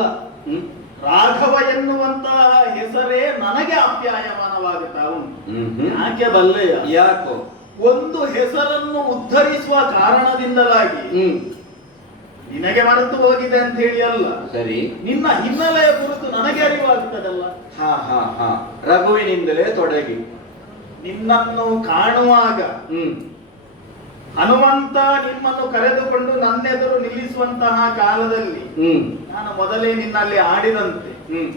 ಅಲ್ಲ ಹ್ಮ್? ರಾಘವ ಎನ್ನುವಂತಹ ಹೆಸರೇ ನನಗೆ ಅಪ್ಯಾಯಮಾನವಾಗುತ್ತಾ ಉಂಟು. ಯಾಕೆ ಬಲ್ಲೆಯ? ಯಾಕೋ? ಒಂದು ಹೆಸರನ್ನು ಉದ್ಧರಿಸುವ ಕಾರಣದಿಂದಲಾಗಿ ಹ್ಮ್. ನಿನಗೆ ಮರೆತು ಹೋಗಿದೆ ಅಂತ ಹೇಳಿ ಅಲ್ಲ. ಸರಿ. ನಿನ್ನ ಹಿನ್ನೆಲೆಯ ಕುರಿತು ನನಗೆ ಅರಿವಾಗುತ್ತದಲ್ಲ. ಹಾ ಹಾ ಹಾ. ರಘುವಿನಿಂದಲೇ ತೊಡಗಿ. ನಿನ್ನನ್ನು ಕಾಣುವಾಗ ಹ್ಮ್. ಹನುಮಂತ ನಿಮ್ಮನ್ನು ಕರೆದುಕೊಂಡು ನನ್ನೆದುರು ನಿಲ್ಲಿಸುವಂತಹ ಕಾಲದಲ್ಲಿ ನಾನು ಮೊದಲೇ ನಿನ್ನಲ್ಲಿ ಆಡಿದಂತೆ. ಹ್ಮ್.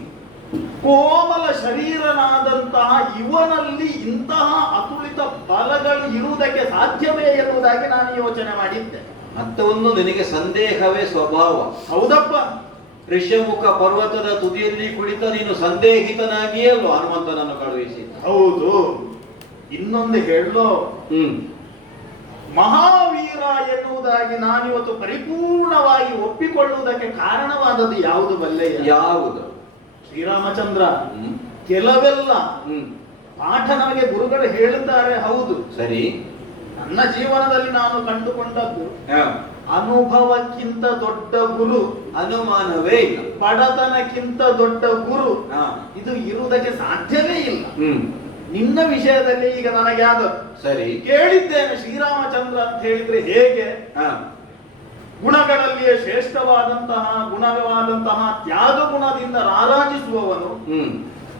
ಕೋಮಲ ಶರೀರನಾದಂತಹ ಇವನಲ್ಲಿ ಇಂತಹ ಅತುಳಿತ ಬಲಗಳು ಇರುವುದಕ್ಕೆ ಸಾಧ್ಯವೇ ಎನ್ನುವುದಾಗಿ ನಾನು ಯೋಚನೆ ಮಾಡಿದ್ದೆ. ಮತ್ತೆ ಒಂದು ನಿನಗೆ ಸಂದೇಹವೇ ಸ್ವಭಾವ. ಹೌದಪ್ಪ. ಋಷ್ಯಮುಖ ಪರ್ವತದ ತುದಿಯಲ್ಲಿ ಕುಳಿತ ನೀನು ಸಂದೇಹಿತನಾಗಿಯೇ ಅಲ್ಲೋ ಹನುಮಂತನನ್ನು ಕಳುಹಿಸಿ? ಹೌದು. ಇನ್ನೊಂದು ಹೇಳೋ ಹ್ಮ್. ಮಹಾವೀರ ಎನ್ನುವುದಾಗಿ ನಾನಿವತ್ತು ಪರಿಪೂರ್ಣವಾಗಿ ಒಪ್ಪಿಕೊಳ್ಳುವುದಕ್ಕೆ ಕಾರಣವಾದದ್ದು ಯಾವುದು ಬಲ್ಲೆ ಯಾವುದು? ಶ್ರೀರಾಮಚಂದ್ರ. ಕೆಲವೆಲ್ಲ ಪಾಠ ನಮಗೆ ಗುರುಗಳು ಹೇಳುತ್ತಾರೆ ಹೌದು. ಸರಿ. ನನ್ನ ಜೀವನದಲ್ಲಿ ನಾನು ಕಂಡುಕೊಂಡದ್ದು. ಅನುಭವಕ್ಕಿಂತ ದೊಡ್ಡ ಗುರು ಅನುಮಾನವೇ ಇಲ್ಲ. ಬಡತನಕ್ಕಿಂತ ದೊಡ್ಡ ಗುರು. ಇದು ಇರುವುದಕ್ಕೆ ಸಾಧ್ಯವೇ ಇಲ್ಲ. ಹ್ಮ್. ನಿನ್ನ ವಿಷಯದಲ್ಲಿ ಈಗ ನನಗೆ ಆದದ್ದು ಸರಿ. ಕೇಳಿದ್ದೇನೆ ಶ್ರೀರಾಮಚಂದ್ರ ಅಂತ ಹೇಳಿದ್ರೆ ಹೇಗೆ? ಗುಣಗಳಲ್ಲಿ ಗುಣಗಳಲ್ಲಿಯೇ ಶ್ರೇಷ್ಠವಾದಂತಹ ಗುಣವಾದಂತಹ ತ್ಯಾಗ ಗುಣದಿಂದ ರಾರಾಜಿಸುವವನು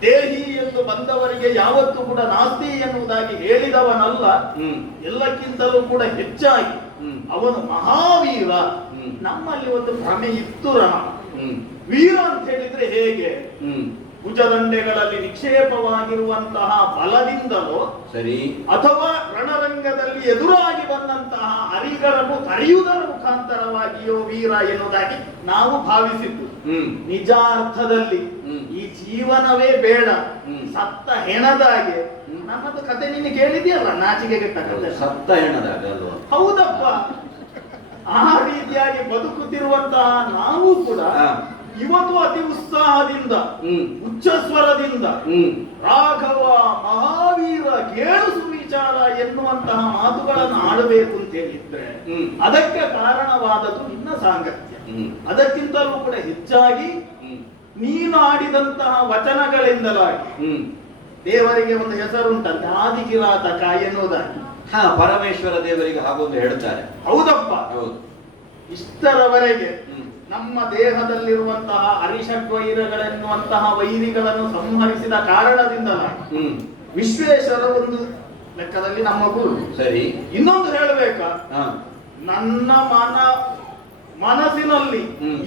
ದೇಹಿ ಎಂದು ಬಂದವರಿಗೆ ಯಾವತ್ತೂ ಕೂಡ ನಾಸ್ತಿ ಎನ್ನುವುದಾಗಿ ಹೇಳಿದವನಲ್ಲ. ಎಲ್ಲಕ್ಕಿಂತಲೂ ಕೂಡ ಹೆಚ್ಚಾಗಿ ಅವನು ಮಹಾವೀರ. ನಮ್ಮಲ್ಲಿ ಒಂದು ಭ್ರಮೆ ಇತ್ತು ರಣ. ವೀರ ಅಂತ ಹೇಳಿದ್ರೆ ಹೇಗೆ? ಭುಜದಂಡೆಗಳಲ್ಲಿ ನಿಕ್ಷೇಪವಾಗಿರುವಂತಹ ಬಲದಿಂದಲೋ ಸರಿ ಅಥವಾ ರಣರಂಗದಲ್ಲಿ ಎದುರಾಗಿ ಬಂದಂತಹ ಹರಿಗಳನ್ನು ತರೆಯುವುದರ ಮುಖಾಂತರವಾಗಿಯೋ ವೀರ ಎನ್ನುವುದಾಗಿ ನಾವು ಭಾವಿಸಿದ್ದು ನಿಜ ಅರ್ಥದಲ್ಲಿ. ಈ ಜೀವನವೇ ಬೇಡ ಹ್ಮ್. ಸತ್ತ ಹೆಣದಾಗೆ. ನಮ್ಮದು ಕತೆ ನೀನು ಕೇಳಿದೆಯಲ್ಲ ನಾಚಿಕೆ ಕೆಟ್ಟ ಕತೆ ಸತ್ತ ಹೆಣದಾಗ ಹೌದಪ್ಪ ಆ ರೀತಿಯಾಗಿ ಬದುಕುತ್ತಿರುವಂತಹ ನಾವು ಕೂಡ. ಇವತ್ತು ಅತಿ ಉತ್ಸಾಹದಿಂದ ಉಚ್ಚಸ್ವರದಿಂದ ಉಚ್ಚ ಸ್ವರದಿಂದ ರಾಘವ ಮಹಾವೀರ ಕೇಳು ಸುವಿಚಾರ ಎನ್ನುವಂತಹ ಮಾತುಗಳನ್ನು ಆಡಬೇಕು ಅಂತ ಹೇಳಿದ್ರೆ ಅದಕ್ಕೆ ಕಾರಣವಾದದ್ದು ನಿನ್ನ ಸಾಂಗತ್ಯ. ಅದಕ್ಕಿಂತಲೂ ಕೂಡ ಹೆಚ್ಚಾಗಿ ನೀನು ಆಡಿದಂತಹ ವಚನಗಳಿಂದಲಾಗಿ ಹ್ಮ್. ದೇವರಿಗೆ ಒಂದು ಹೆಸರುಂಟಂತೆ ಆದಿಕಿರಾತಕ ಎನ್ನುವುದಾಗಿ. ಹಾ ಪರಮೇಶ್ವರ ದೇವರಿಗೆ ಹಾಗೊಂದು ಹೇಳ್ತಾರೆ ಹೌದಪ್ಪ. ಹೌದು. ಇಷ್ಟರವರೆಗೆ ಹ್ಮ್. ನಮ್ಮ ದೇಹದಲ್ಲಿರುವಂತಹ ಅರಿಷಡ್ವೈರಗಳೆನ್ನುವಂತಹ ವೈರಿಗಳನ್ನು ಸಂಹರಿಸಿದ ಕಾರಣದಿಂದ ಹ್ಮ್. ವಿಶ್ವೇಶ್ವರ ಒಂದು ಲೆಕ್ಕದಲ್ಲಿ ನಮ್ಮ ಗುರು. ಸರಿ. ಇನ್ನೊಂದು ಹೇಳಬೇಕಾ? ಹಾ. ನನ್ನ ಮನ ಮನಸ್ಸಿನಲ್ಲಿ.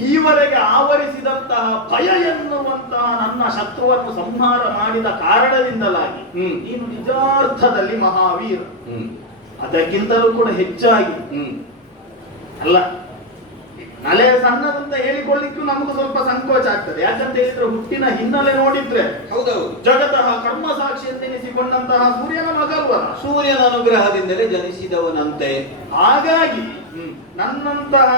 ಈವರೆಗೆ ಆವರಿಸಿದಂತಹ ಭಯ ಎನ್ನುವಂತಹ ನನ್ನ ಶತ್ರುವನ್ನು ಸಂಹಾರ ಮಾಡಿದ ಕಾರಣದಿಂದಲಾಗಿ ಹ್ಮ್. ನೀನು ನಿಜಾರ್ಥದಲ್ಲಿ ಮಹಾವೀರ. ಹ್ಮ್. ಅದಕ್ಕಿಂತಲೂ ಕೂಡ ಹೆಚ್ಚಾಗಿ ಹ್ಮ್. ಅಲ್ಲ ನಲೆ ಸಣ್ಣದಂತ ಹೇಳಿಕೊಳ್ಳಿಕ್ಕೂ ನಮಗೂ ಸ್ವಲ್ಪ ಸಂಕೋಚ ಆಗ್ತದೆ. ಯಾಕಂತ ಹೇಳಿದ್ರೆ ಹುಟ್ಟಿನ ಹಿನ್ನೆಲೆ ನೋಡಿದ್ರೆ ಹೌದೌದು. ಜಗತಃ ಕರ್ಮ ಸಾಕ್ಷಿ ಎನಿಸಿಕೊಂಡಂತಹ ಸೂರ್ಯನ ಮಗಲ್ವನ ಸೂರ್ಯನ ಅನುಗ್ರಹದಿಂದಲೇ ಜನಿಸಿದವನಂತೆ. ಹಾಗಾಗಿ ನನ್ನಂತಹ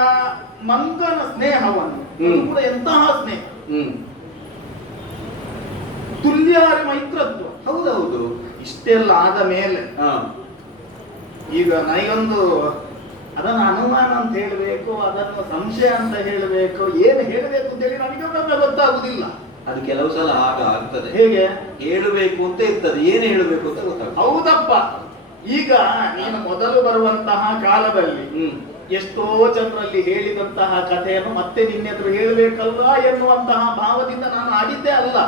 ಮಂಗನ ಸ್ನೇಹವನ್ನು ಕೂಡ ಎಂತಹ ಸ್ನೇಹ? ತುಲ್ಯಾರಿ ಮೈತ್ರತ್ವ. ಹೌದೌದು. ಇಷ್ಟೆಲ್ಲ ಆದ ಮೇಲೆ ಹಾ. ಈಗ ನನಗೊಂದು ಅದನ್ನು ಅನುಮಾನ ಅಂತ ಹೇಳಬೇಕು ಅದನ್ನು ಸಂಶಯ ಅಂತ ಹೇಳಬೇಕು ಏನು ಹೇಳಬೇಕು ಅಂತ ಹೇಳಿ ನನಗೆ ಗೊತ್ತಾಗುದಿಲ್ಲ. ಅದು ಕೆಲವು ಸಲ ಆಗ ಆಗ್ತದೆ. ಹೇಗೆ? ಹೇಳಬೇಕು ಅಂತ ಇರ್ತದೆ. ಏನು ಹೇಳಬೇಕು ಅಂತ ಗೊತ್ತಾಗ್ತದೆ. ಹೌದಪ್ಪ. ಈಗ ನೀನು ಮೊದಲು ಬರುವಂತಹ ಕಾಲದಲ್ಲಿ ಎಷ್ಟೋ ಜನರಲ್ಲಿ ಹೇಳಿದಂತಹ ಕಥೆಯನ್ನು ಮತ್ತೆ ನಿನ್ನೆದ್ರು ಹೇಳಬೇಕಲ್ವಾ ಎನ್ನುವಂತಹ ಭಾವದಿಂದ ನಾನು ಆಡಿದ್ದೇ ಅಲ್ಲ.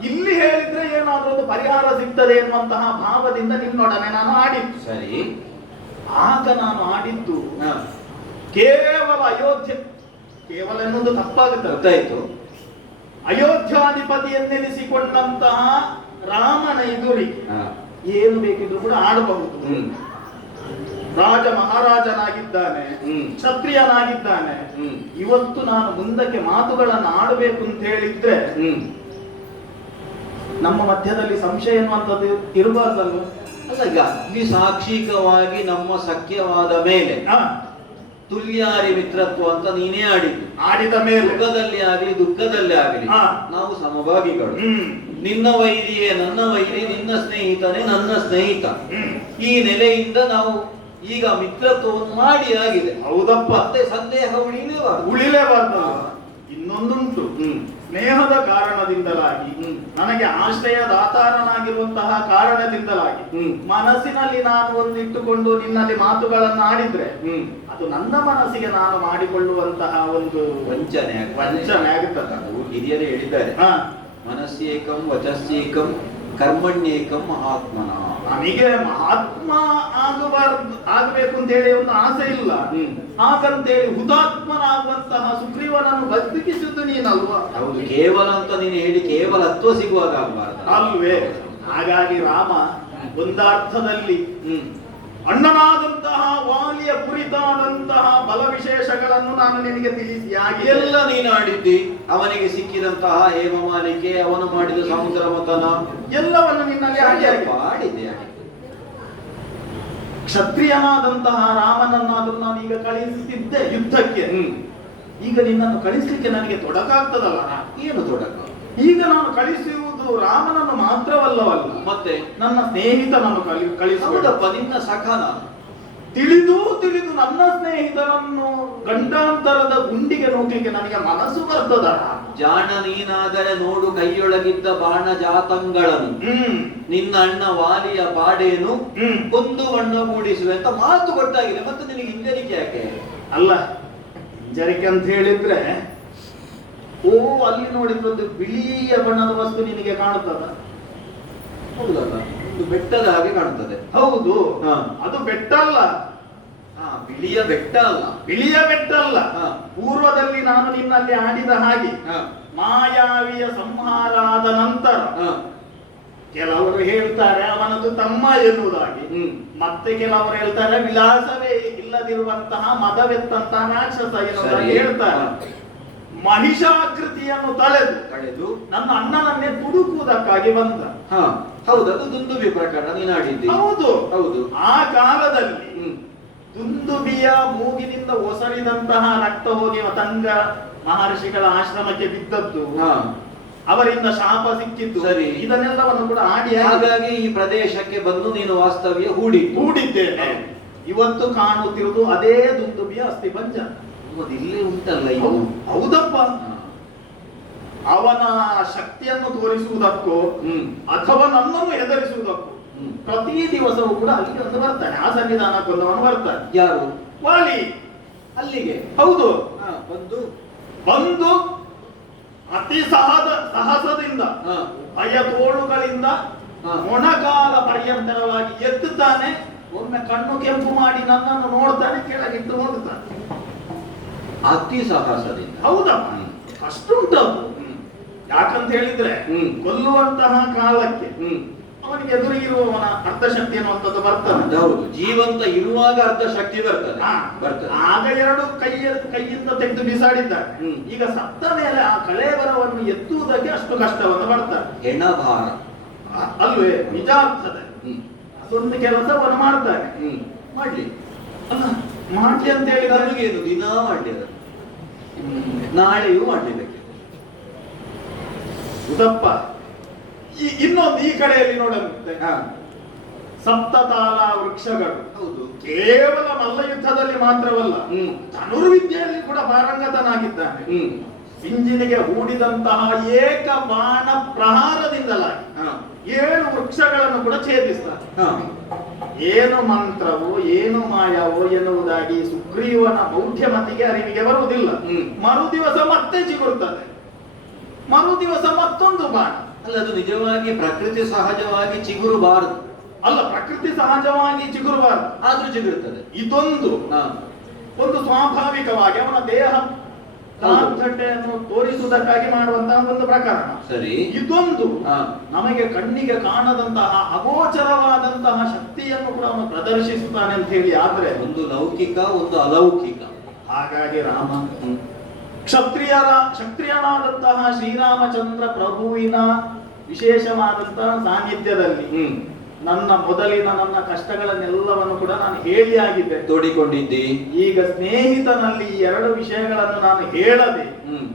ಇಲ್ಲಿ ಹೇಳಿದ್ರೆ ಏನಾದ್ರೂ ಒಂದು ಪರಿಹಾರ ಸಿಗ್ತದೆ ಎನ್ನುವಂತಹ ಭಾವದಿಂದ ನಿನ್ನೊಡನೆ ನಾನು ಆಡಿದ್ದು ಸರಿ. ಆಗ ನಾನು ಆಡಿದ್ದು ಕೇವಲ ಅಯೋಧ್ಯೆ. ಕೇವಲ ಎನ್ನುವುದು ತಪ್ಪಾಗುತ್ತೆ ಗೊತ್ತಾಯ್ತು ಅಯೋಧ್ಯಾಧಿಪತಿ ಎಂದೆನಿಸಿಕೊಂಡಂತಹ ರಾಮನ ಎದುರಿ ಏನು ಬೇಕಿದ್ರು ಕೂಡ ಆಡಬಹುದು. ಹ್ಮ್. ರಾಜ ಮಹಾರಾಜನಾಗಿದ್ದಾನೆ ಹ್ಮ್. ಕ್ಷತ್ರಿಯನಾಗಿದ್ದಾನೆ ಹ್ಮ್. ಇವತ್ತು ನಾನು ಮುಂದಕ್ಕೆ ಮಾತುಗಳನ್ನು ಆಡಬೇಕು ಅಂತ ಹೇಳಿದ್ರೆ ಹ್ಮ್. ನಮ್ಮ ಮಧ್ಯದಲ್ಲಿ ಸಂಶಯ ಎನ್ನುವಂಥದ್ದು ಇರಬಾರ್ದಲ್ವ? ಅಲ್ಲ ಸಾಕ್ಷಿಕವಾಗಿ ನಮ್ಮ ಸಖ್ಯವಾದ ಮೇಲೆ ತುಲ್ಯಾರಿ ಮಿತ್ರತ್ವ ಅಂತ ನೀನೇ ಆಡಿದ್ದು. ಆಡಿದ ಮೇಲೆ. ಸುಖದಲ್ಲಿ ಆಗಲಿ ದುಃಖದಲ್ಲಿ ಆಗಲಿ. ನಾವು ಸಮಭಾಗಿಗಳು. ನಿನ್ನ ವೈರಿಯೇ ನನ್ನ ವೈರಿ ನಿನ್ನ ಸ್ನೇಹಿತನೇ ನನ್ನ ಸ್ನೇಹಿತ. ಈ ನೆಲೆಯಿಂದ ನಾವು ಈಗ ಮಿತ್ರತ್ವವನ್ನು ಮಾಡಿ ಆಗಿದೆ. ಹೌದಪ್ಪ. ಮತ್ತೆ ಸಂದೇಹ ಉಳಿಲೇಬಾರ್ದು. ಉಳಿಲೇಬಾರ್ದು. ಇನ್ನೊಂದು ಇನ್ನೊಂದುಂಟು. ಹ್ಮ್. ಸ್ನೇಹದ ಕಾರಣದಿಂದಲಾಗಿ ನನಗೆ ನನಗೆ ಆಶ್ರಯದಾತಾರನಾಗಿರುವಂತಹ ಕಾರಣದಿಂದಲಾಗಿ. ಮನಸ್ಸಿನಲ್ಲಿ ನಾನು ಒಂದು ಇಟ್ಟುಕೊಂಡು ನಿನ್ನಲ್ಲಿ ಮಾತುಗಳನ್ನು ಆಡಿದ್ರೆ ಹ್ಮ್. ಅದು ನನ್ನ ಮನಸ್ಸಿಗೆ ನಾನು ಮಾಡಿಕೊಳ್ಳುವಂತಹ ಒಂದು ವಂಚನೆ ವಂಚನೆ ಆಗುತ್ತದೆ ಅದು ಹಿರಿಯರು ಹೇಳಿದ್ದಾರೆ. ಮನಸ್ಸೇಕಂ ವಚಸ್ಸೇಕಂ ಕರ್ಮಣ್ಯೇಕಂ ಮಹಾತ್ಮನ. ನಮಗೆ ಮಹಾತ್ಮ ಆಗಬಾರ್ದು ಆಗಬೇಕು ಅಂತ ಹೇಳಿ ಒಂದು ಆಸೆ ಇಲ್ಲ. ಹಾಗಂತ ಹಾಗಂತೇಳಿ ಹುತಾತ್ಮನಾಗುವಂತಹ ಸುಗ್ರೀವನನ್ನು ಬದುಕಿಸಿದ್ದು ನೀನಲ್ವಾ? ಹೌದು ಕೇವಲ ಅಂತ ನೀನು ಹೇಳಿ ಕೇವಲ ಅತ್ವ ಸಿಗುವಾಗ ಆಗಬಾರದು. ಅಲ್ವೇ? ಹಾಗಾಗಿ ರಾಮ ಒಂದರ್ಥದಲ್ಲಿ ಹ್ಮ್. ಅಣ್ಣನಾದಂತಹ ವಾಲಿಯ ಕುರಿತಾದಂತಹ ಬಲ ವಿಶೇಷಗಳನ್ನು ನಾನು ನಿನಗೆ ತಿಳಿಸಿ ಎಲ್ಲ ನೀನು ಆಡಿದ್ದಿ ಅವನಿಗೆ ಸಿಕ್ಕಿದಂತಹ ಹೇಮಮಾಲಿಕೆ ಅವನು ಮಾಡಿದ ಸಮುದ್ರ ಮತನ. ಎಲ್ಲವನ್ನು ನಿನ್ನಲ್ಲಿ. ಆಡಿದ್ದೆ ಆಡಿದ್ದೆ. ಕ್ಷತ್ರಿಯನಾದಂತಹ ರಾಮನನ್ನಾದರೂ ನಾನು ಈಗ ಕಳಿಸುತ್ತಿದ್ದೆ ಯುದ್ಧಕ್ಕೆ. ಈಗ ನಿನ್ನನ್ನು ಕಳಿಸಲಿಕ್ಕೆ ನನಗೆ ತೊಡಕಾಗ್ತದಲ್ಲ ಏನು ತೊಡಕ? ಈಗ ನಾನು ಕಳಿಸುವುದು ರಾಮನನ್ನು ಮಾತ್ರವಲ್ಲವಲ್ಲ ಮತ್ತೆ? ನನ್ನ ಸ್ನೇಹಿತನನ್ನು ಕಳಿಸುವ ನಿನ್ನ ನಿನ್ನ ಸಖನ ತಿಳಿದು ತಿಳಿದು ನನ್ನ ಸ್ನೇಹಿತನನ್ನು ಗಂಡಾಂತರದ ಗುಂಡಿಗೆ ನೋಡ್ಲಿಕ್ಕೆ ನನಗೆ ಮನಸ್ಸು ಬರ್ತದ? ಜಾಣ ನೀನಾದರೆ ನೋಡು ಕೈಯೊಳಗಿದ್ದ ಬಾಣ ಜಾತಂಗಳನ್ನು ನಿನ್ನ ಅಣ್ಣ ವಾಲಿಯ ಬಾಡೇನು ಒಂದು ಬಣ್ಣ ಮೂಡಿಸುವೆ ಅಂತ ಮಾತು ಕೊಟ್ಟಾಗಿದೆ. ಮತ್ತೆ ನಿನಗೆ ಹಿಂಜರಿಕೆ ಯಾಕೆ? ಅಲ್ಲ ಹಿಂಜರಿಕೆ ಅಂತ ಹೇಳಿದ್ರೆ ಓ ಅಲ್ಲಿ ನೋಡಿದ್ದೊಂದು ಬಿಳಿಯ ಬಣ್ಣದ ವಸ್ತು ನಿನಗೆ ಕಾಣುತ್ತದ? ಹೌದಲ್ಲ ಒಂದು ಬೆಟ್ಟದ ಹಾಗೆ ಕಾಣುತ್ತದೆ. ಹೌದು. ಅದು ಬೆಟ್ಟ ಅಲ್ಲ ಬಿಳಿಯ ಬೆಟ್ಟ ಅಲ್ಲ ಬಿಳಿಯ ಬೆಟ್ಟ ಅಲ್ಲ ಪೂರ್ವದಲ್ಲಿ ನಾನು ನಿನ್ನಲ್ಲಿ ಆಡಿದ ಹಾಗೆ. ಮಾಯಾವಿಯ ಸಂಹಾರ ಆದ ನಂತರ ಕೆಲವರು ಹೇಳ್ತಾರೆ ಅವನದು ತಮ್ಮ ಎನ್ನುವುದಾಗಿ. ಮತ್ತೆ ಕೆಲವರು ಹೇಳ್ತಾರೆ ವಿಲಾಸವೇ ಇಲ್ಲದಿರುವಂತಹ ಮದವೆತ್ತಂತಹ ರಾಕ್ಷಸ ಎನ್ನುವುದಾಗಿ ಹೇಳ್ತಾರೆ. ಮಹಿಷಾಕೃತಿಯನ್ನು ತಳೆದು ಕಳೆದು ನನ್ನ ಅಣ್ಣನನ್ನೇ ತುಡುಕುವುದಕ್ಕಾಗಿ ಬಂದ. ಹಾ ಹೌದು ಅದು ದುಂದುಬಿ ಪ್ರಕರಣ ನೀನು ಆಡಿದ್ದಿ ಹೌದು. ಹೌದು. ಆ ಕಾಲದಲ್ಲಿ ದುಂದುಬಿಯ ಮೂಗಿನಿಂದ ಒಸರಿದಂತಹ ರಕ್ತ ಹೋಗಿ ತಂಗ ಮಹರ್ಷಿಗಳ ಆಶ್ರಮಕ್ಕೆ ಬಿದ್ದದ್ದು. ಹಾ. ಅವರಿಂದ ಶಾಪ ಸಿಕ್ಕಿತ್ತು ಸರಿ. ಇದನ್ನೆಲ್ಲವನ್ನು ಕೂಡ ಆಡಿ ಹಾಗಾಗಿ ಈ ಪ್ರದೇಶಕ್ಕೆ ಬಂದು ನೀನು ವಾಸ್ತವ್ಯ ಹೂಡಿ ಹೂಡಿದ್ದೇನೆ. ಇವತ್ತು ಕಾಣುತ್ತಿರುವುದು ಅದೇ ದುಂದುಬಿಯ ಅಸ್ಥಿ ಪಂಜ ಇಲ್ಲೇ ಉಂಟಲ್ಲ ಹೌದಪ್ಪ. ಅವನ ಶಕ್ತಿಯನ್ನು ತೋರಿಸುವುದಕ್ಕೋ ಹ್ಮ್. ಅಥವಾ ನನ್ನನ್ನು ಹೆದರಿಸುವುದಕ್ಕೋ ಹ್ಮ್. ಪ್ರತಿ ದಿವಸವೂ ಕೂಡ ಅಲ್ಲಿ ಒಂದು ಬರ್ತಾನೆ ಆ ಸನ್ನಿಧಾನ ಕೊಂದವನು ಬರ್ತಾನೆ ಯಾರು? ವಾಲಿ ಅಲ್ಲಿಗೆ? ಹೌದು. ಬಂದು. ಬಂದು ಅತಿ ಸಹದ ಸಾಹಸದಿಂದ ಭಯ ತೋಳುಗಳಿಂದ ಹಾ. ಮೊಣಕಾಲ ಪರ್ಯಂತರವಾಗಿ ಎತ್ತುತ್ತಾನೆ. ಒಮ್ಮೆ ಕಣ್ಣು ಕೆಂಪು ಮಾಡಿ ನನ್ನನ್ನು ನೋಡ್ತಾನೆ ಕೆಳಗಿಟ್ಟು ನೋಡುತ್ತಾನೆ ಅತಿ ಸಾಹಸದಿಂದ. ಹೌದಪ್ಪ ಅಷ್ಟುಂಟು. ಯಾಕಂತ ಹೇಳಿದ್ರೆ. ಕೊಲ್ಲುವಂತಹ ಕಾಲಕ್ಕೆ ಹ್ಮ್. ಅವನಿಗೆ ಎದುರಿಗಿರುವವನ ಅರ್ಥಶಕ್ತಿ ಅನ್ನುವಂಥದ್ದು ಬರ್ತದೆ. ಹೌದು ಜೀವಂತ ಇರುವಾಗ ಅರ್ಧಶಕ್ತಿ ಬರ್ತದೆ. ಬರ್ತದೆ. ಆಗ ಎರಡು ಕೈಯ ಕೈಯಿಂದ ತೆಗೆದು ಬಿಸಾಡಿದ್ದಾರೆ. ಈಗ ಸತ್ತ ಮೇಲೆ ಆ ಕಳೇಬರವನ್ನು ಎತ್ತುವುದಕ್ಕೆ ಅಷ್ಟು ಕಷ್ಟವನ್ನು ಮಾಡ್ತಾರೆ. ಹೆಣಭಾರ ಅಲ್ವೇ? ನಿಜ ಆಗ್ತದೆ. ಅದೊಂದು ಕೆಲಸವನ್ನು ಮಾಡ್ತಾರೆ. ಹ್ಮ್. ಮಾಡ್ಲಿ. ಅಲ್ಲ ಮಾಡ್ಲಿ ಅಂತ ಹೇಳಿ ಏನು ದಿನ ಮಾಡ್ಲಿ ಅದನ್ನು. ನಾಳೆಯೂ ಮಾಡ್ಲಿಕ್ಕೆ ಉದಪ್ಪ ಈ ಇನ್ನೊಂದು ಈ ಕಡೆಯಲ್ಲಿ ಹಾ. ಸಪ್ತತಾಲ ವೃಕ್ಷಗಳು. ಹೌದು. ಕೇವಲ ಮಲ್ಲಯುದ್ಧದಲ್ಲಿ ಮಾತ್ರವಲ್ಲ ಹ್ಮ್. ಧನುರ್ವಿದ್ಯೆಯಲ್ಲಿ ಕೂಡ ಪಾರಂಗತನಾಗಿದ್ದಾನೆ. ಹ್ಮ್. ಸಿಂಜಿನಿಗೆ ಹೂಡಿದಂತಹ ಏಕ ಬಾಣ ಪ್ರಹಾರದಿಂದಲಾಗಿ ಏಳು ವೃಕ್ಷಗಳನ್ನು ಕೂಡ ಛೇದಿಸ್ತಾನೆ. ಹಾ. ಏನು ಮಂತ್ರವೋ ಏನು ಮಾಯವೋ ಎನ್ನುವುದಾಗಿ ಸುಗ್ರೀವನ ಬೌದ್ಧಮತಿಗೆ ಅರಿವಿಗೆ ಬರುವುದಿಲ್ಲ. ಮರು ದಿವಸ ಮತ್ತೆ ಚಿಗುರುತ್ತದೆ. ಮರು ದಿವಸ ಮತ್ತೊಂದು ಬಾಣ. ಅಲ್ಲ ಅದು ನಿಜವಾಗಿ ಪ್ರಕೃತಿ ಸಹಜವಾಗಿ ಚಿಗುರುಬಾರದು. ಅಲ್ಲ ಪ್ರಕೃತಿ ಸಹಜವಾಗಿ ಚಿಗುರುಬಾರದು. ಆದ್ರೂ ಚಿಗುರುತ್ತದೆ. ಇದೊಂದು. ಒಂದು ಸ್ವಾಭಾವಿಕವಾಗಿ ಅವನ ದೇಹ ದಾರ್ಢ್ಯತೆಯನ್ನು ತೋರಿಸುವುದಕ್ಕಾಗಿ ಮಾಡುವಂತಹ ಒಂದು ಪ್ರಕರಣ ಸರಿ. ಇದೊಂದು ನಮಗೆ ಕಣ್ಣಿಗೆ ಕಾಣದಂತಹ ಅಗೋಚರವಾದಂತಹ ಶಕ್ತಿಯನ್ನು ಕೂಡ ಅವನು ಪ್ರದರ್ಶಿಸುತ್ತಾನೆ ಅಂತ ಹೇಳಿ ಆದ್ರೆ ಒಂದು ಲೌಕಿಕ ಒಂದು ಅಲೌಕಿಕ. ಹಾಗಾಗಿ ರಾಮ. ಕ್ಷತ್ರಿಯರ ಕ್ಷತ್ರಿಯನಾದಂತಹ ಶ್ರೀರಾಮಚಂದ್ರ ಪ್ರಭುವಿನ ವಿಶೇಷವಾದಂತಹ ಸಾನ್ನಿಧ್ಯದಲ್ಲಿ ಹ್ಮ್. ನನ್ನ ಮೊದಲಿನ ನನ್ನ ಕಷ್ಟಗಳನ್ನೆಲ್ಲವನ್ನು ಕೂಡ ನಾನು ಹೇಳಿ ಆಗಿದ್ದೆ. ತೋಡಿಕೊಂಡಿದ್ದಿ? ಈಗ ಸ್ನೇಹಿತನಲ್ಲಿ ಈ ಎರಡು ವಿಷಯಗಳನ್ನು ನಾನು ಹೇಳದೆ.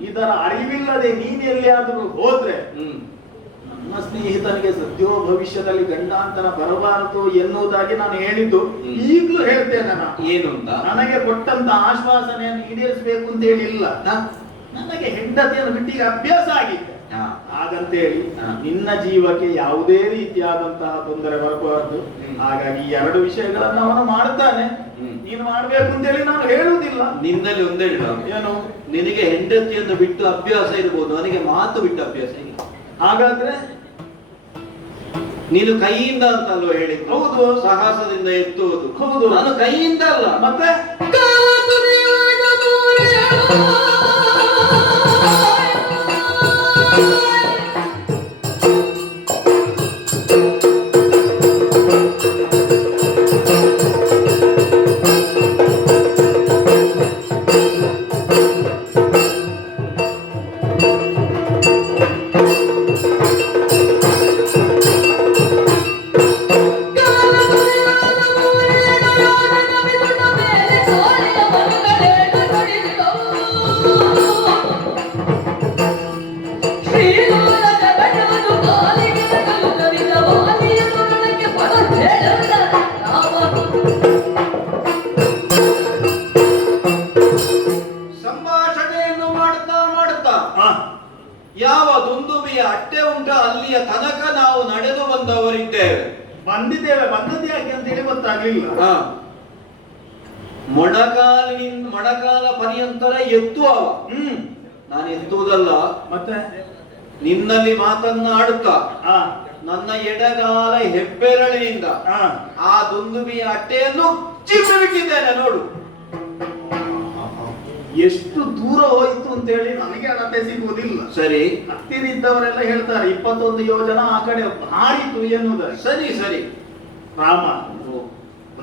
ಇದರ ಅರಿವಿಲ್ಲದೆ ನೀನು ಎಲ್ಲಿಯಾದರೂ ಹೋದ್ರೆ ನನ್ನ ಸ್ನೇಹಿತನಿಗೆ ಸದ್ಯೋ ಭವಿಷ್ಯದಲ್ಲಿ ಗಂಡಾಂತರ ಬರಬಾರದು ಎನ್ನುವುದಾಗಿ ನಾನು ಹೇಳಿದ್ದು ಈಗಲೂ ಹೇಳ್ತೇನೆ ನಾನು. ಏನು ಅಂತ? ನನಗೆ ಕೊಟ್ಟಂತ ಆಶ್ವಾಸನೆಯನ್ನು ಈಡೇರಿಸಬೇಕು ಅಂತ ಹೇಳಿಲ್ಲ. ನನಗೆ ಹೆಂಡತಿಯನ್ನು ಬಿಟ್ಟಿಗೆ ಅಭ್ಯಾಸ ಆಗಿದೆ ಹಾ. ಹಾಗಂತೇಳಿ ಹಾ. ನಿನ್ನ ಜೀವಕ್ಕೆ ಯಾವುದೇ ರೀತಿಯಾದಂತಹ ತೊಂದರೆ ಬರಬಾರದು. ಹಾಗಾಗಿ ಈ ಎರಡು ವಿಷಯಗಳನ್ನು ಅವನು ಮಾಡ್ತಾನೆ ಹ್ಮ್. ನೀನು ಮಾಡ್ಬೇಕು ಅಂತೇಳಿ ನಾನು ಹೇಳುವುದಿಲ್ಲ. ನಿನ್ನಲ್ಲಿ ಒಂದೇ ಹೇಳು. ಏನು? ನಿನಗೆ ಹೆಂಡತಿಯನ್ನು ಬಿಟ್ಟು ಅಭ್ಯಾಸ ಇರ್ಬೋದು. ನನಗೆ ಮಾತು ಬಿಟ್ಟು ಅಭ್ಯಾಸ ಇಲ್ಲ. ಹಾಗಾದ್ರೆ? ನೀನು ಕೈಯಿಂದ ಅಂತ ಅಲ್ವಾ ಹೇಳಿ ಹೌದು. ಸಾಹಸದಿಂದ ಎತ್ತುವುದು ಹೌದು. ನಾನು ಕೈಯಿಂದ ಅಲ್ಲ. ಮತ್ತೆ? ಅಟ್ಟೆ ಉಂಟ ಅಲ್ಲಿಯ ತನಕ ನಾವು ನಡೆದು ಬಂದವರಿದ್ದೇವೆ. ಬಂದಿದ್ದೇವೆ ಬಂದದ್ದು ಯಾಕೆ ಅಂತೇಳಿ ಗೊತ್ತಾಗ್ಲಿಲ್ಲ. ಹಾ. ಮೊಣಕಾಲಿನಿಂದ ಮೊಣಕಾಲ ಪರ್ಯಂತರ ಎತ್ತುವವ ಹ್ಮ್. ನಾನು ಎತ್ತುವುದಲ್ಲ. ಮತ್ತೆ? ನಿನ್ನಲ್ಲಿ ಮಾತನ್ನಾಡುತ್ತಾ. ಹಾ. ನನ್ನ ಎಡಗಾಲ ಹೆಬ್ಬೆರಳಿನಿಂದ. ಆ ದುಂದುಬಿಯ ಅಟ್ಟೆಯನ್ನು ಚಿಮ್ಮಿಟ್ಟಿದ್ದೇನೆ ನೋಡು. ಎಷ್ಟು ದೂರ ಹೋಯಿತು ಅಂತ ಹೇಳಿ ನನಗೆ ಅಳತೆ ಸಿಗುವುದಿಲ್ಲ. ಸರಿ. ಹತ್ತಿರ ಇದ್ದವರೆಲ್ಲ ಹೇಳ್ತಾರೆ ಇಪ್ಪತ್ತೊಂದು ಯೋಜನ ಆ ಕಡೆ ಹಾರಿತು ಎನ್ನುವುದ ಸರಿ ಸರಿ. ರಾಮ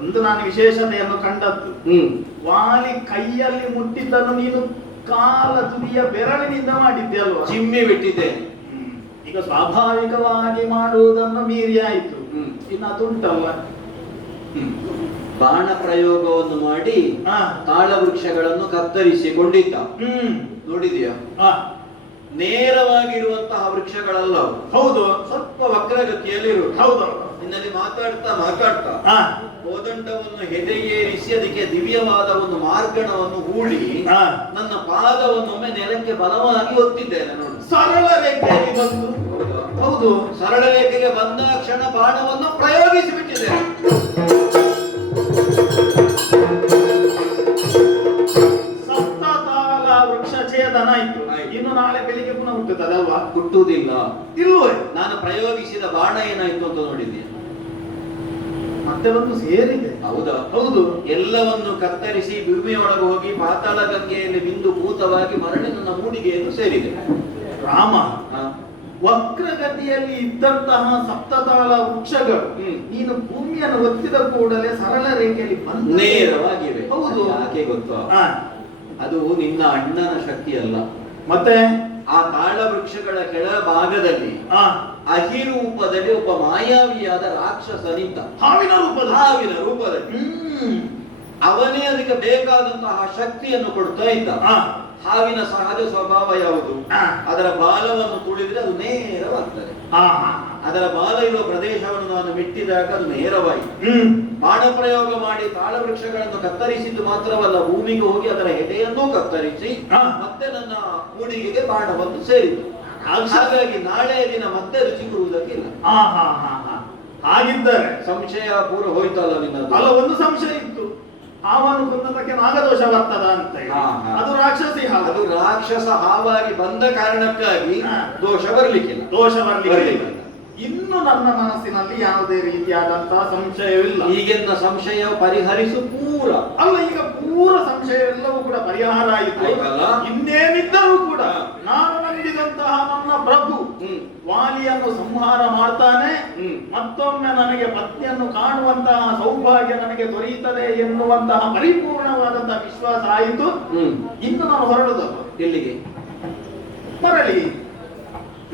ಒಂದು ನಾನು ವಿಶೇಷತೆಯನ್ನು ಕಂಡದ್ದು. ಹ್ಮ್. ವಾಲಿ ಕೈಯಲ್ಲಿ ಮುಟ್ಟಿದ್ದನ್ನು ನೀನು ಕಾಲ ತುದಿಯ ಬೆರಳಿನಿಂದ ಮಾಡಿದ್ದೆ ಅಲ್ವಾ? ಚಿಮ್ಮಿ ಬಿಟ್ಟಿದ್ದೆ. ಈಗ ಸ್ವಾಭಾವಿಕವಾಗಿ ಮಾಡುವುದನ್ನು ಮೀರಿ ಆಯ್ತು. ಹ್ಮ್. ಇನ್ನು ಅದುಂಟಲ್ಲ ಹ್ಮ್. ಬಾಣ ಪ್ರಯೋಗವನ್ನು ಮಾಡಿ ತಾಳ ವೃಕ್ಷಗಳನ್ನು ಕತ್ತರಿಸಿಕೊಂಡಿದ್ದ. ಹ್ಮ್. ನೋಡಿದೀಯಾ? ನೇರವಾಗಿರುವಂತಹ ವೃಕ್ಷಗಳಲ್ಲ. ಹೌದು. ಸ್ವಲ್ಪ ವಕ್ರಗತಿಯಲ್ಲಿ ಹೌದು. ನಿನ್ನಲ್ಲಿ ಮಾತಾಡ್ತಾ ಮಾತಾಡ್ತಾ ಕೋದಂಡವನ್ನು ಹೆದೆಯೇರಿಸಿ ಅದಕ್ಕೆ ದಿವ್ಯವಾದ ಒಂದು ಮಾರ್ಗಣವನ್ನು ಹೂಡಿ ಹಾ. ನನ್ನ ಪಾದವನ್ನೊಮ್ಮೆ ನೆಲಕ್ಕೆ ಬಲವಾಗಿ ಒತ್ತಿದ್ದೆ ನೋಡು. ಸರಳ ರೇಖೆಯಲ್ಲಿ ಬಂದು. ಹೌದು. ಸರಳ ರೇಖೆಗೆ ಬಂದ ಕ್ಷಣ ಬಾಣವನ್ನು ಪ್ರಯೋಗಿಸಿ ಬಿಟ್ಟಿದ್ದೇನೆ ಹುಟ್ಟುವುದಿಲ್ಲ ಇಲ್ವೇ ನಾನು ಪ್ರಯೋಗಿಸಿದ ಬಾಣ ಏನಾಯ್ತು ಅಂತ ನೋಡಿದ್ದೆ ಮತ್ತೆ ಒಂದು ಸೇರಿದೆ. ಹೌದಾ? ಹೌದು. ಎಲ್ಲವನ್ನು ಕತ್ತರಿಸಿ ಭೂಮಿಯೊಳಗೆ ಹೋಗಿ ಪಾತಾಳ ಗಂಗೆಯಲ್ಲಿ ಬಿಂದು ಭೂತವಾಗಿ ಮರಳಿ ನನ್ನ ಮೂಡಿಗೆಯನ್ನು ಸೇರಿದೆ. ರಾಮ. ವಕ್ರಗತಿಯಲ್ಲಿ ಇದ್ದಂತಹ ಸಪ್ತತಾಳ ವೃಕ್ಷಗಳು ನೀನು ಭೂಮಿಯನ್ನು ಒತ್ತಿದ ಕೂಡಲೇ ಸರಳ ರೇಖೆಯಲ್ಲಿ ಬಂದ ನೇರವಾಗಿವೆ. ಹೌದು. ಯಾಕೆ ಗೊತ್ತು. ಅದು ನಿನ್ನ ಅಣ್ಣನ ಶಕ್ತಿ ಅಲ್ಲ. ಮತ್ತೆ? ಆ ತಾಳ ವೃಕ್ಷಗಳ ಕೆಳಭಾಗದಲ್ಲಿ ಅಹಿರೂಪದಲ್ಲಿ ಒಬ್ಬ ಮಾಯಾವಿಯಾದ ರಾಕ್ಷಸನಿದ್ದ. ಹಾವಿನ ರೂಪದ ಹಾವಿನ ರೂಪದಲ್ಲಿ. ಹ್ಮ್. ಅವನೇ ಅದಕ್ಕೆ ಬೇಕಾದಂತಹ ಶಕ್ತಿಯನ್ನು ಕೊಡ್ತಾ ಇದ್ದ. ಹಾವಿನ ಸಹಜ ಸ್ವಭಾವ ಯಾವುದು? ಅದರ ಬಾಲವನ್ನು ತುಳಿದ್ರೆ ಅದು ನೇರವಾಗ್ತದೆ. ಅದರ ಬಾಲ ಇರುವ ಪ್ರದೇಶವನ್ನು ನಾನು ಮೆಟ್ಟಿದಾಗ ಅದು ನೇರವಾಯಿತು. ಬಾಣ ಪ್ರಯೋಗ ಮಾಡಿ ತಾಳ ವೃಕ್ಷಗಳನ್ನು ಕತ್ತರಿಸಿದ್ದು ಮಾತ್ರವಲ್ಲ ಭೂಮಿಗೆ ಹೋಗಿ ಅದರ ಎಡೆಯನ್ನೂ ಕತ್ತರಿಸಿ. ಮತ್ತೆ ನನ್ನ ಕೂಡಿಗೆಗೆ ಬಾಣವನ್ನು ಸೇರಿತು. ಹಾಗಾಗಿ ನಾಳೆಯ ದಿನ ಮತ್ತೆ ರುಚಿ ಕೊಡುವುದಕ್ಕಿಲ್ಲ ಹಾಗಿದ್ದರೆ ಸಂಶಯ ಪೂರ ಹೋಯ್ತಲ್ಲ ನಿನ್ನದು? ಅಲ್ಲ ಒಂದು ಸಂಶಯ ಇತ್ತು. ಹಾವನ್ನು ಕುಂದಕ್ಕೆ ನಾಗದೋಷ ಬರ್ತದ ಅಂತ. ಅದು ರಾಕ್ಷಸಿ ಹಾವು. ಅದು ರಾಕ್ಷಸ ಹಾವಾಗಿ ಬಂದ ಕಾರಣಕ್ಕಾಗಿ ದೋಷ ಬರ್ಲಿಕ್ಕಿಲ್ಲ. ದೋಷ ಬರ್ಲಿಕ್ಕೆ ಬರ್ಲಿಕ್ಕಿಲ್ಲ. ಇನ್ನು ನನ್ನ ಮನಸ್ಸಿನಲ್ಲಿ ಯಾವುದೇ ರೀತಿಯಾದಂತಹ ಸಂಶಯವಿಲ್ಲ ಈಗಿನ ಸಂಶಯ ಪರಿಹರಿಸು ಪೂರ. ಅಲ್ಲ ಈಗ ಪೂರ ಸಂಶಯ ಎಲ್ಲವೂ ಕೂಡ ಪರಿಹಾರ ಆಯಿತು? ಇನ್ನೇನಿದ್ದರೂ ಕೂಡ. ನಾನು ನಂಬಿದಂತಹ ನನ್ನ ಪ್ರಭು ಹ್ಮ್. ವಾಲಿಯನ್ನು ಸಂಹಾರ ಮಾಡ್ತಾನೆ. ಹ್ಮ್. ಮತ್ತೊಮ್ಮೆ ನನಗೆ ಪತ್ನಿಯನ್ನು ಕಾಣುವಂತಹ ಸೌಭಾಗ್ಯ ನನಗೆ ದೊರೆಯುತ್ತದೆ ಎನ್ನುವಂತಹ ಪರಿಪೂರ್ಣವಾದಂತಹ ವಿಶ್ವಾಸ ಆಯಿತು. ಹ್ಮ್. ಇನ್ನು ನಾನು ಹೊರಡುದಲ್ಲ ಎಲ್ಲಿಗೆ? ಮರಳಿ.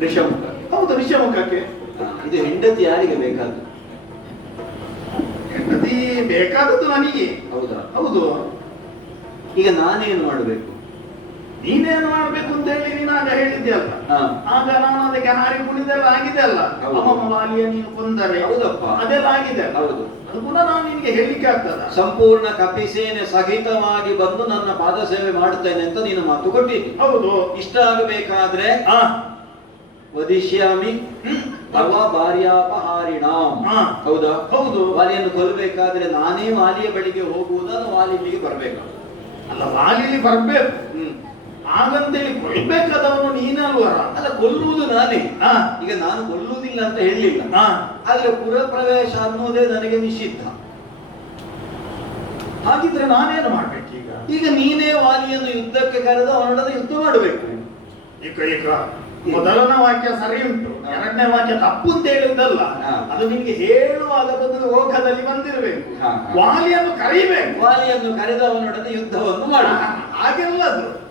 ಋಷಮುಖ ಹೌದು ಋಷ್ಯಮುಖಕ್ಕೆ ಹಾ, ಇದು ಹೆಂಡತಿ ಯಾರಿಗೆ ಬೇಕಾದ್ದು? ಹೆಂಡತಿ ಬೇಕಾದದ್ದು ನನಗೆ. ಹೌದಾ? ಹೌದು. ಈಗ ನಾನೇನು ಮಾಡಬೇಕು? ನೀನೇನು ಮಾಡ್ಬೇಕು ಅಂತ ಹೇಳಿ ನೀನು ಆಗ ಹೇಳಿದ್ಯಲ್ಲ. ಆಗ ನಾನು ಅದಕ್ಕೆ ಹಾರಿ ಕುಣಿದೆಲ್ಲ ಆಗಿದೆ ಅಲ್ಲ ಬಾಲಿಯ ನೀನು ಕೊಂದರೆ. ಹೌದಪ್ಪ. ಅದೆಲ್ಲ ಆಗಿದೆ. ಹೌದು. ಅದು ಕೂಡ ನಾನು ನಿನ್ಗೆ ಹೇಳಿಕ್ಕೆ ಆಗ್ತದ? ಸಂಪೂರ್ಣ ಕಪಿಸೇನೆ ಸಹಿತವಾಗಿ ಬಂದು ನನ್ನ ಪಾದ ಸೇವೆ ಮಾಡ್ತೇನೆ ಅಂತ ನೀನು ಮಾತು ಕೊಟ್ಟಿದ್ದಿ ಹೌದು. ಇಷ್ಟ ಆಗಬೇಕಾದ್ರೆ ಆ. ವದಿಷ್ಯಾಮಿ ಭವ ಭಾರ್ಯಾಪಹಾರಿಣಾಂ. ಹಾ. ಹೌದಾ? ಹೌದು. ವಾಲಿಯನ್ನು ಕೊಲ್ಲಬೇಕಾದ್ರೆ ನಾನೇ ವಾಲಿಯ ಬಳಿಗೆ ಹೋಗುವುದನ್ನು ವಾಲಿ ಇಲ್ಲಿಗೆ ಬರ್ಬೇಕು. ಅಲ್ಲ ವಾಲಿಯಲ್ಲಿ ಬರ್ಬೇಕು. ಹ್ಮ್. ಹಾಗಂತೇಳಿ ಕೊಳ್ಬೇಕಾದವನು ನೀನಲ್ವರ ಅಲ್ಲ ಕೊಲ್ಲುವುದು ನಾನೇ. ಈಗ ನಾನು ಕೊಲ್ಲುವುದಿಲ್ಲ ಅಂತ ಹೇಳಲಿಲ್ಲ ಆದ್ರೆ ಪುರ ಪ್ರವೇಶ ಅನ್ನೋದೇ ನನಗೆ ನಿಷಿದ್ಧ. ಹಾಗಿದ್ರೆ ನಾನೇನು ಮಾಡ್ಬೇಕು ಈಗ? ನೀನೇ ವಾಲಿಯನ್ನು ಯುದ್ಧಕ್ಕೆ ಕರೆದು ಅವನೊಡನೆ ಯುದ್ಧ ಮಾಡಬೇಕು. ಈಗ ಈಗ ಮೊದಲನೇ ವಾಕ್ಯ ಸರಿ ಉಂಟು. ಎರಡನೇ ವಾಕ್ಯ ತಪ್ಪು ಅಂತ ಹೇಳಿದ್ದಲ್ಲ ಅದು ನಿಮ್ಗೆ ಹೇಳುವಾಗ ಬದಲು ಓಕದಲ್ಲಿ ಬಂದಿರಬೇಕು. ವಾಲಿಯನ್ನು ಕರೀಬೇಕು. ವಾಲಿಯನ್ನು ಕರೆದವನೊಡನೆ ಯುದ್ಧವನ್ನು ಮಾಡ. ಹಾಗೆಲ್ಲ ಅದು.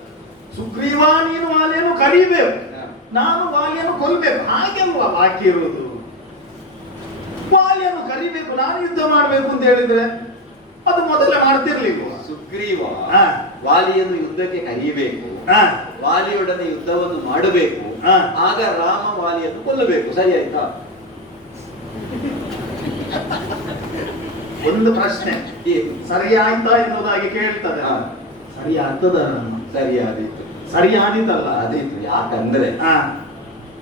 ಸುಗ್ರೀವ ನೀನು ವಾಲಿಯನ್ನು ಕರೀಬೇಕು. ನಾನು ವಾಲಿಯನ್ನು ಕೊಲ್ಬೇಕು. ಹಾಗೆಲ್ವಾ ಬಾಕಿ ಇರುವುದು. ವಾಲಿಯನ್ನು ಕರಿಬೇಕು. ನಾನು ಯುದ್ಧ ಮಾಡಬೇಕು ಅಂತ ಹೇಳಿದ್ರೆ ಅದು ಮೊದಲೇ ಮಾಡ್ತಿರ್ಲಿಲ್ವ? ಸುಗ್ರೀವ. ವಾಲಿಯನ್ನು ಯುದ್ಧಕ್ಕೆ ಕರೆಯಬೇಕು. ಹಾ. ವಾಲಿಯೊಡನೆ ಯುದ್ಧವನ್ನು ಮಾಡಬೇಕು. ಹಾ. ಆಗ ರಾಮ ವಾಲಿಯನ್ನು ಕೊಲ್ಲಬೇಕು. ಸರಿ ಆಯ್ತಾ? ಒಂದು ಪ್ರಶ್ನೆ. ಏನು? ಸರಿ ಆಯ್ತಾ ಎನ್ನುವುದಾಗಿ ಕೇಳ್ತದೆ. ಸರಿ ಆಗ್ತದ? ಸರಿ ಆದೀತು. ಸರಿ ಆದಿತ್ತಲ್ಲ ಆದೀತು. ಯಾಕಂದ್ರೆ ಹಾ.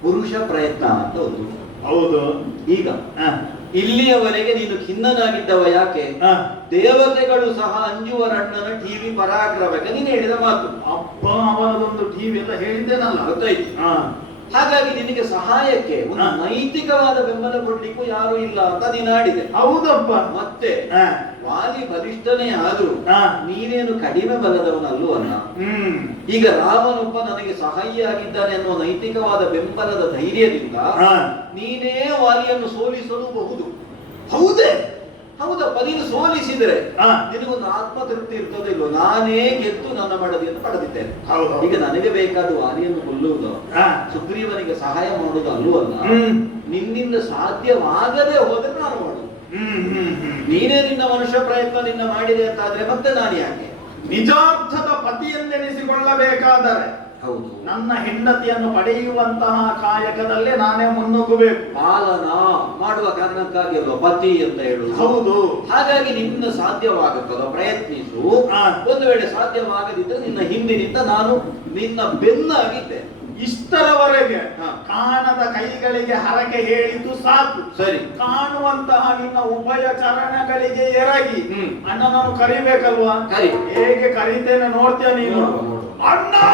ಪುರುಷ ಪ್ರಯತ್ನ ಅಂತ ಒಂದು. ಹೌದು. ಈಗ ಹಾ. ಇಲ್ಲಿಯವರೆಗೆ ನೀನು ಖಿನ್ನನಾಗಿದ್ದವ ಯಾಕೆ? ದೇವತೆಗಳು ಸಹ ಅಂಜುವರಣ್ಣನ ಟಿವಿ ಪರಾಕ್ರಮಕ್ಕೆ ನೀನು ಹೇಳಿದ ಮಾತು. ಅಪ್ಪ ಅವನದೊಂದು ಟಿವಿ ಎಲ್ಲ ಹೇಳಿದ್ದೇನಲ್ಲ. ಗೊತ್ತಾಯ್ತು. ಹಾ. ಹಾಗಾಗಿ ನಿನಗೆ ಸಹಾಯಕ್ಕೆ ಒಂದು ನೈತಿಕವಾದ ಬೆಂಬಲ ಕೊಡ್ಲಿಕ್ಕೂ ಯಾರು ಇಲ್ಲ ಅಂತ ನೀನು ಆಡಿದೆ. ಹೌದಪ್ಪ. ಮತ್ತೆ ವಾಲಿ ಬಲಿಷ್ಠನೇ ಆದ್ರೂ. ನೀನೇನು ಕಡಿಮೆ ಬಲದವನಲ್ವಲ್ಲ ಹ್ಮ್. ಈಗ ರಾಮನೊಬ್ಬ ನನಗೆ ಸಹಾಯ ಆಗಿದ್ದಾನೆ ಅನ್ನುವ ನೈತಿಕವಾದ ಬೆಂಬಲದ ಧೈರ್ಯದಿಂದ. ನೀನೇ ವಾಲಿಯನ್ನು ಸೋಲಿಸಲು ಬಹುದು ಹೌದೇ. ಹೌದಪ್ಪ ನೀನು ಸೋಲಿಸಿದರೆ ನಿನಗೊಂದು ಆತ್ಮತೃಪ್ತಿ ಇರ್ತದೆ ಇಲ್ವೋ? ನಾನೇ ಗೆದ್ದು ನನ್ನ ಮಡದಿಯನ್ನು ಪಡೆದಿದ್ದೇನೆ. ಹೌದು ಈಗ ನನಗೆ ಬೇಕಾದ ವಾಲಿಯನ್ನು ಕೊಲ್ಲುವುದು. ಸುಗ್ರೀವನಿಗೆ ಸಹಾಯ ಮಾಡುವುದು ಅಲ್ಲವಲ್ಲ. ನಿನ್ನಿಂದ ಸಾಧ್ಯವಾಗದೆ ಹೋದ್ರೆ ನಾನು ಮಾಡುದು ನೀನೇ ನಿನ್ನ ಮನುಷ್ಯ ಪ್ರಯತ್ನ ನಿನ್ನ ಮಾಡಿದೆ ಅಂತಾದ್ರೆ ಮತ್ತೆ ನಾನು ಯಾಕೆ? ನಿಜಾರ್ಥದ ಪತಿಯನ್ನೆನಿಸಿಕೊಳ್ಳಬೇಕಾದರೆ ಹೌದು. ನನ್ನ ಹೆಂಡತಿಯನ್ನು ಪಡೆಯುವಂತಹ ಕಾಯಕದಲ್ಲೇ ನಾನೇ ಮುನ್ನುಗ್ಗಬೇಕು. ಪಾಲನ ಮಾಡುವ ಕಾರಣಕ್ಕಾಗಿ ಅಲ್ವಾ ಪತಿ ಅಂತ ಹೇಳುದು ಹೌದು. ಹಾಗಾಗಿ ನಿನ್ನ ಸಾಧ್ಯವಾಗುತ್ತದ ಪ್ರಯತ್ನಿಸು. ಒಂದು ವೇಳೆ ಸಾಧ್ಯವಾಗದಿದ್ದರೆ ನಿನ್ನ ಹಿಂದಿನಿಂದ ನಾನು ನಿನ್ನ ಬೆನ್ನಾಗಿದ್ದೆ. ಇಷ್ಟರವರೆಗೆ. ಕಾಣದ ಕೈಗಳಿಗೆ ಹರಕೆ ಹೇಳಿದ್ದು ಸಾಕು. ಸರಿ. ಕಾಣುವಂತಹ ನಿನ್ನ ಉಭಯ ಚರಣಗಳಿಗೆ ಎರಗಿ. ಹ್ಮ್. ನಾನು ಕರಿಬೇಕಲ್ವಾ? ಕರಿ. ಹೇಗೆ ಕರೀತೇನೆ ನೋಡ್ತೇನೆ ನೀನು? அண்ணா